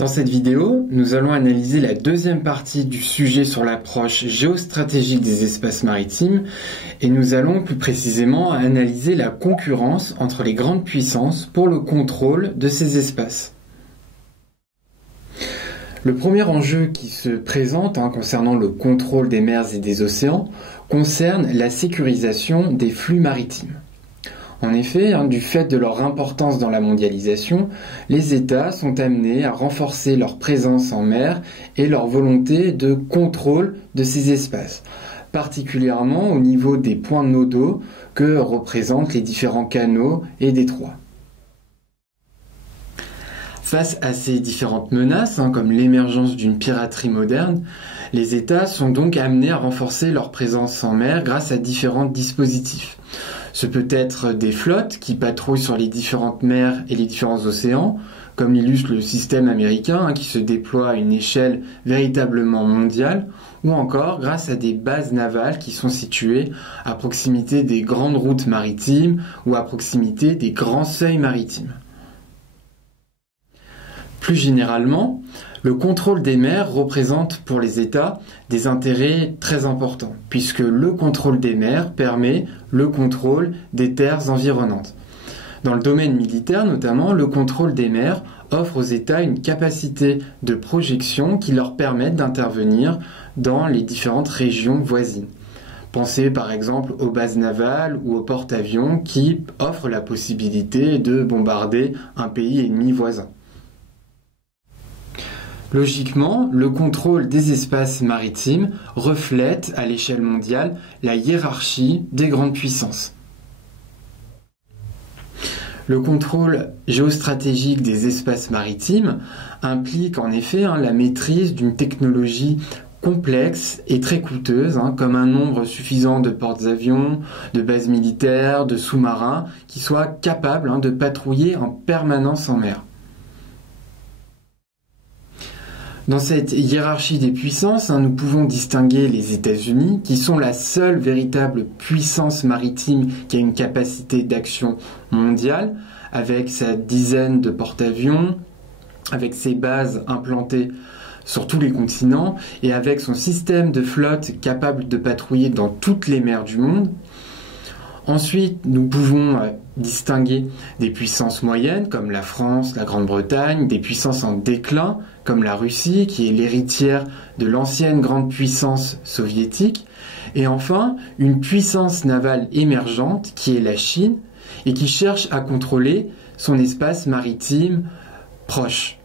Dans cette vidéo, nous allons analyser la deuxième partie du sujet sur l'approche géostratégique des espaces maritimes et nous allons plus précisément analyser la concurrence entre les grandes puissances pour le contrôle de ces espaces. Le premier enjeu qui se présente concernant le contrôle des mers et des océans concerne la sécurisation des flux maritimes. En effet, du fait de leur importance dans la mondialisation, les États sont amenés à renforcer leur présence en mer et leur volonté de contrôle de ces espaces, particulièrement au niveau des points nodaux que représentent les différents canaux et détroits. Face à ces différentes menaces, comme l'émergence d'une piraterie moderne, les États sont donc amenés à renforcer leur présence en mer grâce à différents dispositifs. Ce peut être des flottes qui patrouillent sur les différentes mers et les différents océans, comme l'illustre le système américain qui se déploie à une échelle véritablement mondiale, ou encore grâce à des bases navales qui sont situées à proximité des grandes routes maritimes ou à proximité des grands seuils maritimes. Plus généralement, le contrôle des mers représente pour les États des intérêts très importants, puisque le contrôle des mers permet le contrôle des terres environnantes. Dans le domaine militaire notamment, le contrôle des mers offre aux États une capacité de projection qui leur permet d'intervenir dans les différentes régions voisines. Pensez par exemple aux bases navales ou aux porte-avions qui offrent la possibilité de bombarder un pays ennemi voisin. Logiquement, le contrôle des espaces maritimes reflète à l'échelle mondiale la hiérarchie des grandes puissances. Le contrôle géostratégique des espaces maritimes implique en effet la maîtrise d'une technologie complexe et très coûteuse, comme un nombre suffisant de porte-avions, de bases militaires, de sous-marins, qui soient capables de patrouiller en permanence en mer. Dans cette hiérarchie des puissances, nous pouvons distinguer les États-Unis, qui sont la seule véritable puissance maritime qui a une capacité d'action mondiale, avec sa dizaine de porte-avions, avec ses bases implantées sur tous les continents, et avec son système de flotte capable de patrouiller dans toutes les mers du monde. Ensuite, nous pouvons distinguer des puissances moyennes comme la France, la Grande-Bretagne, des puissances en déclin comme la Russie qui est l'héritière de l'ancienne grande puissance soviétique, et enfin une puissance navale émergente qui est la Chine et qui cherche à contrôler son espace maritime proche.